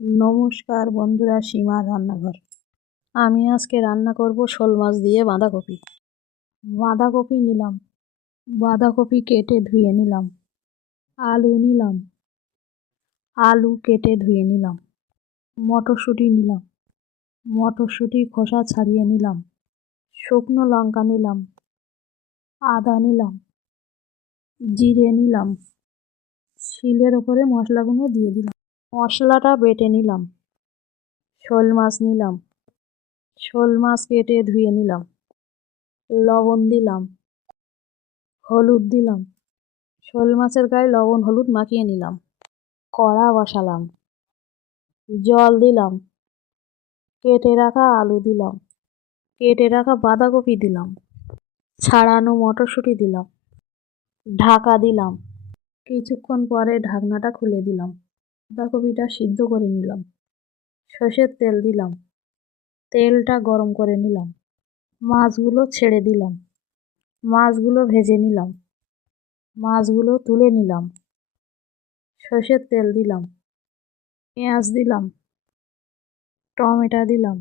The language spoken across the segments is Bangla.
নমস্কার বন্ধুরা, সীমার রান্নাঘর। আমি আজকে রান্না করব শোল মাছ দিয়ে বাঁধাকপি। বাঁধাকপি নিলাম, বাঁধাকপি কেটে ধুয়ে নিলাম। আলু নিলাম, আলু কেটে ধুয়ে নিলাম। মটরশুঁটি নিলাম, মটরশুঁটি খোসা ছাড়িয়ে নিলাম। শুকনো লঙ্কা নিলাম, আদা নিলাম, জিরে নিলাম। শিলের ওপরে মশলাগুলো দিয়ে দিলাম। মশলাটা বেটে নিলাম। শোল মাছ নিলাম, শোল মাছ কেটে ধুয়ে নিলাম। লবণ দিলাম, হলুদ দিলাম। শোল মাছের গায়ে লবণ হলুদ মাখিয়ে নিলাম। কড়া বসালাম, জল দিলাম। কেটে রাখা আলু দিলাম, কেটে রাখা বাঁধাকপি দিলাম। ছাড়ানো মটরশুঁটি দিলাম। ঢাকা দিলাম। কিছুক্ষণ পরে ঢাকনাটা খুলে দিলাম। বাঁধাকপিটা সিদ্ধ করে নিলাম। সর্ষের তেল দিলাম, তেলটা গরম করে নিলাম। মাছগুলো ছেড়ে দিলাম, মাছগুলো ভেজে নিলাম। মাছগুলো তুলে নিলাম। সর্ষের তেল দিলাম, পেঁয়াজ দিলাম, টমেটো দিলাম,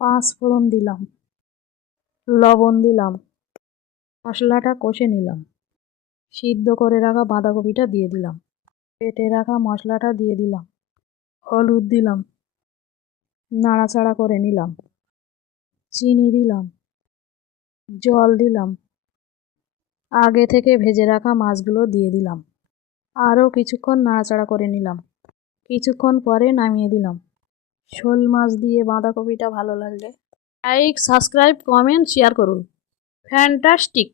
পাঁচ ফোড়ন দিলাম, লবণ দিলাম। মশলাটা কষে নিলাম। সিদ্ধ করে রাখা বাঁধাকপিটা দিয়ে দিলাম। কেটে রাখা মশলাটা দিয়ে দিলাম। হলুদ দিলাম, নাড়াচাড়া করে নিলাম। চিনি দিলাম, জল দিলাম। আগে থেকে ভেজে রাখা মাছগুলো দিয়ে দিলাম। আরও কিছুক্ষণ নাড়াচাড়া করে নিলাম। কিছুক্ষণ পরে নামিয়ে দিলাম। শোল মাছ দিয়ে বাঁধাকপিটা ভালো লাগলে লাইক, সাবস্ক্রাইব, কমেন্ট, শেয়ার করুন। ফ্যান্টাস্টিক।